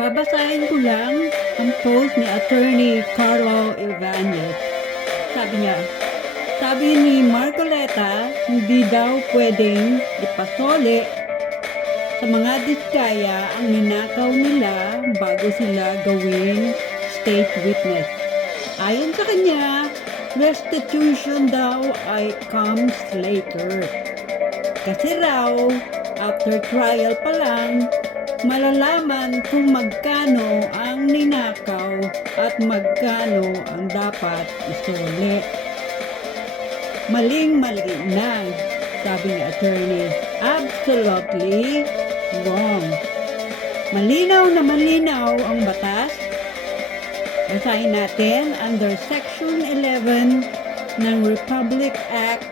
Babasahin ko lang ang post ni Attorney Carlo Ibanez. Sabi niya, sabi ni Marcoleta, hindi daw pwedeng ipasole sa mga diskaya ang ninakaw nila bago sila gawing state witness. Ayon sa kanya, restitution daw ay comes later. Kasi raw, after trial pa lang, malalaman kung magkano ang ninakaw at magkano ang dapat isole. Maling-mali na, sabi ni attorney. Absolutely wrong. Malinaw na malinaw ang batas. Basahin natin under Section 11 ng Republic Act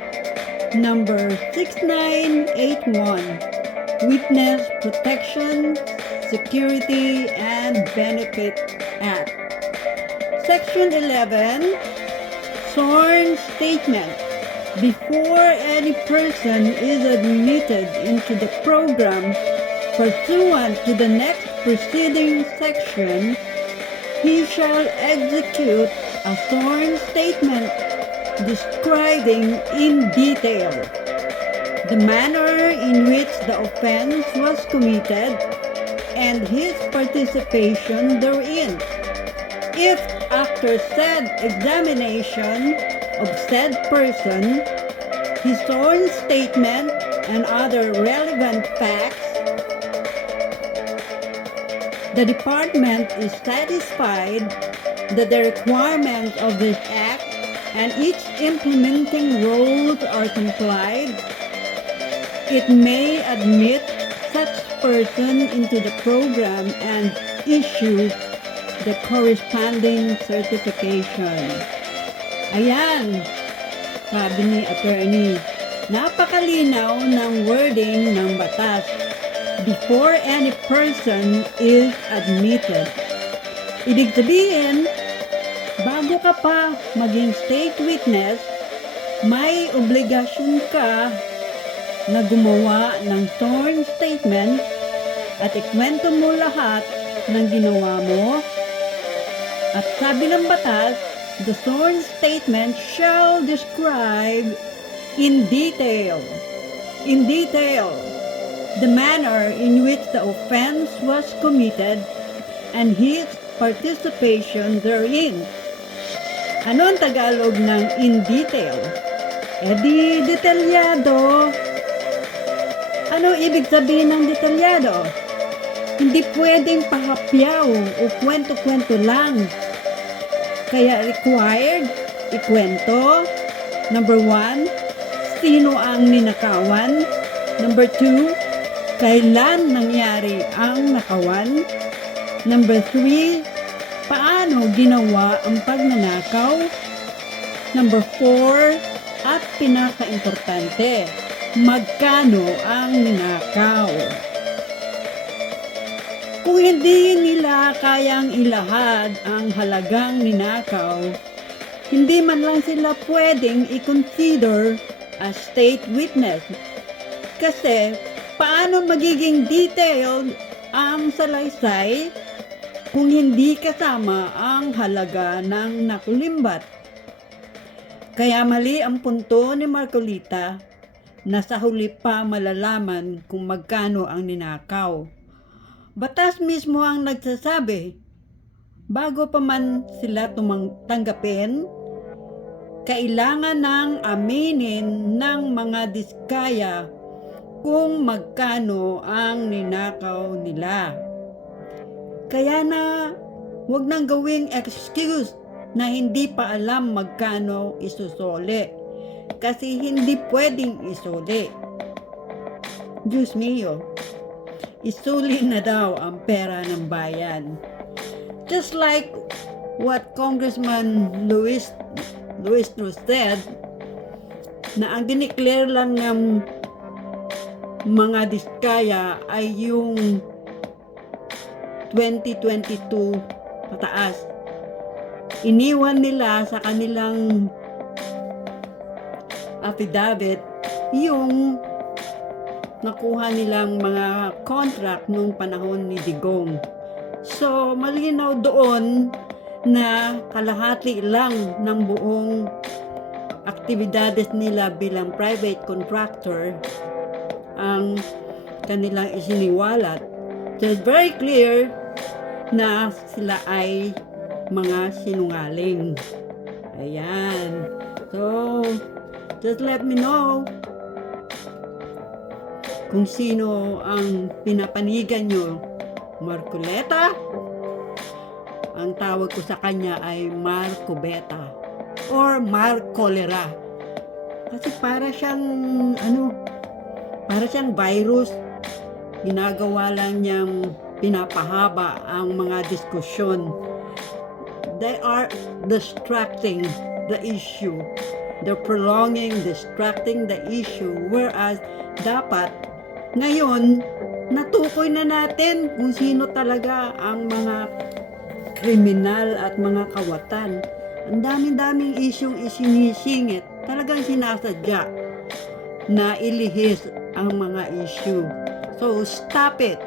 number 6981 Witness Protection, Security, and Benefit Act. Section 11 Sworn Statement Before any person is admitted into the program pursuant to the next preceding section, he shall execute a sworn statement describing in detail the manner in which the offense was committed and his participation therein. If after said examination of said person, his own statement and other relevant facts the department is satisfied that the requirements of this act and its implementing rules are complied, it may admit such person into the program and issue the corresponding certification. Ayan, sabi ni attorney, napakalinaw ng wording ng batas before any person is admitted. Ibig sabihin, bago ka pa maging state witness, may obligasyon ka na gumawa ng sworn statement at ikwento mo lahat ng ginawa mo. At sabi ng batas, the sworn statement shall describe in detail, in detail, the manner in which the offense was committed and his participation therein. Ano ang Tagalog ng in detail? E di detalyado. Ibig sabihin ng detalyado? Hindi pwedeng pahapyaw o kwento-kwento lang. Kaya required, ikwento. Number one, sino ang ninakawan? Number two, kailan nangyari ang nakawan? Number three, paano ginawa ang pagnanakaw? Number four, at pinaka-importante, magkano ang ninakaw? Kung hindi nila kayang ilahad ang halagang ninakaw, hindi man lang sila pwedeng i-consider as state witness. Kasi paano magiging detailed ang salaysay kung hindi kasama ang halaga ng nakulimbat? Kaya mali ang punto ni Marcolita na sa huli pa malalaman kung magkano ang ninakaw. Batas mismo ang nagsasabi, bago pa man sila tanggapin, kailangan ng aminin ng mga diskaya kung magkano ang ninakaw nila. Kaya na huwag nang gawing excuse na hindi pa alam magkano isusole kasi hindi pwedeng isuli. Diyos mio, isuli na daw ang pera ng bayan. Just like what Congressman Luis Luis said, na ang dineclare lang ng mga diskaya ay yung 2022 pataas. Iniwan nila sa kanilang affidavit yung nakuha nilang mga contract nung panahon ni Digong. So, malinaw doon na kalahati lang ng buong aktibidades nila bilang private contractor ang kanilang isiniwalat. So, it's very clear na sila ay mga sinungaling. Ayan. So, just let me know kung sino ang pinapanigan nyo. Marcoleta? Ang tawag ko sa kanya ay Marcobeta or Marcolera. Kasi para siyang ano, para siyang virus. Ginagawa lang niyang pinapahaba ang mga diskusyon. They are distracting the issue. They're prolonging, distracting the issue. Whereas, dapat, ngayon, natukoy na natin kung sino talaga ang mga kriminal at mga kawatan. Ang daming-daming isyong isinisingit. Talagang sinasadya na ilihis ang mga issue. So, stop it.